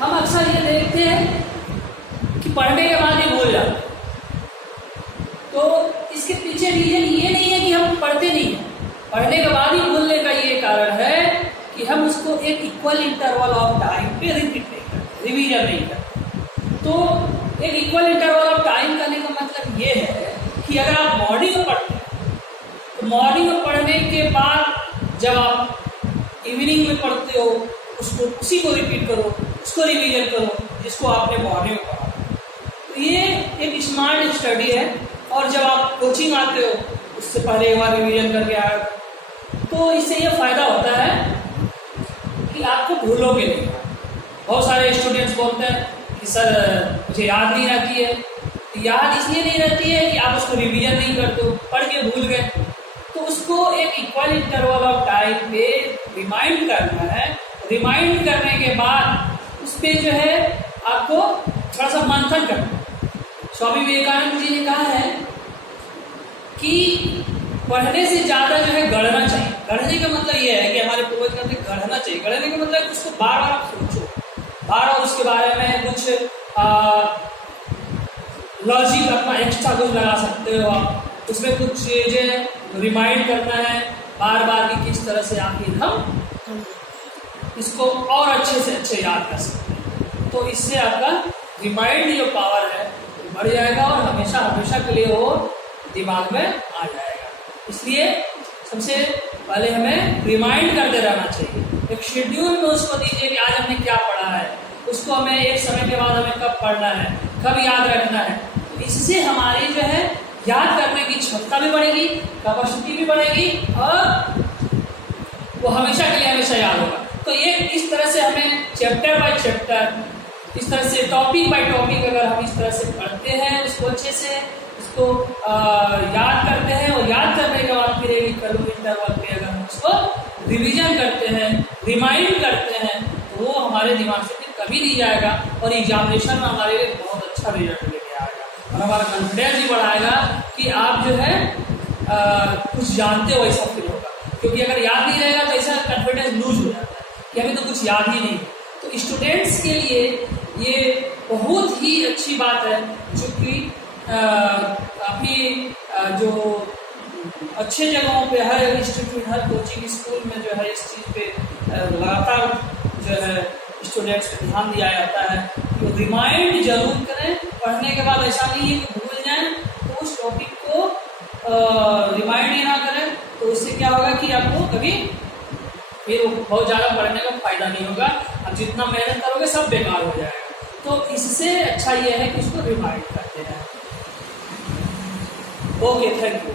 हम अक्सर ये देखते हैं कि पढ़ने के बाद ही भूल जाते हैं। तो इसके पीछे रीजन ये नहीं है कि हम पढ़ते नहीं हैं, पढ़ने के बाद ही भूलने का ये कारण है कि हम उसको एक इक्वल इंटरवल ऑफ टाइम पे रिपीट नहीं करते, रिवीजन नहीं करते। तो एक इक्वल इंटरवल ऑफ टाइम करने का मतलब ये है कि अगर आप मॉर्निंग में पढ़ते हैं तो मॉर्निंग में पढ़ने के बाद जब आप इवनिंग में पढ़ते हो उसको उसी को रिपीट करो, उसको रिवीजन करो जिसको आपने मॉर्निंग में पढ़ा। तो ये एक स्मार्ट स्टडी है। और जब आप कोचिंग आते हो उससे पहले एक बार रिवीजन करके आए तो इससे ये फायदा होता है कि आपको भूलोगे नहीं। बहुत सारे स्टूडेंट्स बोलते हैं कि सर मुझे याद नहीं रहती है। तो याद इसलिए नहीं रहती है कि आप उसको रिवीजन नहीं करते हो, पढ़ के भूल गए। तो उसको एक इक्वल इंटरवल ऑफ टाइम पे रिमाइंड करना है। रिमाइंड करने के बाद उस पर जो है आपको थोड़ा सा मंथन करना है। स्वामी विवेकानंद जी ने कहा है कि पढ़ने से ज़्यादा जो है गढ़ना चाहिए। गढ़ने का मतलब ये है कि हमारे पूर्वज कहते हैं गढ़ना चाहिए। गढ़ने का मतलब उसको बार बार आप सोचो, बार बार उसके बारे में कुछ लॉजिक अपना एक्स्ट्रा कुछ लगा सकते हो आप, उसमें कुछ चीज़ें रिमाइंड करना है बार बार कि किस तरह से आखिर हम इसको और अच्छे से अच्छे याद कर सकते हैं। तो इससे आपका रिमाइंड जो पावर है बढ़ जाएगा और हमेशा हमेशा के लिए वो दिमाग में आ जाएगा। इसलिए सबसे पहले हमें रिमाइंड करते रहना चाहिए। एक शेड्यूल में उसको दीजिए कि आज हमने क्या पढ़ा है, उसको हमें एक समय के बाद हमें कब पढ़ना है, कब याद रखना है। तो इससे हमारी जो है याद करने की क्षमता भी बढ़ेगी, कैपेसिटी भी बढ़ेगी और वो हमेशा के लिए हमेशा याद होगा। तो ये इस तरह से हमें चैप्टर बाय चैप्टर, इस तरह से टॉपिक बाय टॉपिक अगर हम इस तरह से पढ़ते हैं, उसको अच्छे से उसको याद करते हैं और याद करने के बाद फिर एक इंटरवल पे अगर हम उसको रिवीजन करते हैं, रिमाइंड करते हैं, तो वो हमारे दिमाग से फिर कभी नहीं जाएगा और एग्जामिनेशन में हमारे लिए बहुत अच्छा रिजल्ट लेके आएगा और हमारा कॉन्फिडेंस भी बढ़ाएगा कि आप जो है कुछ जानते हो, ऐसा फील होगा। क्योंकि अगर याद नहीं रहेगा तो ऐसा कॉन्फिडेंस लूज हो जाता है कि अभी तो कुछ याद ही नहीं। तो स्टूडेंट्स के लिए ये बहुत ही अच्छी बात है, जो कि काफ़ी जो अच्छे जगहों पे हर इंस्टीट्यूट, हर कोचिंग स्कूल में जो है इस चीज़ पे लगातार जो है स्टूडेंट्स पे ध्यान दिया जाता है। तो रिमाइंड जरूर करें पढ़ने के बाद। ऐसा नहीं है कि भूल जाएं, तो उस टॉपिक को रिमाइंड ही ना करें तो उससे क्या होगा कि आपको कभी फिर बहुत ज़्यादा पढ़ने का फायदा नहीं होगा। अब जितना मेहनत करोगे सब बेकार हो जाएगा। तो इससे अच्छा ये है कि उसको रिमाइंड करते हैं। Okay, thank you.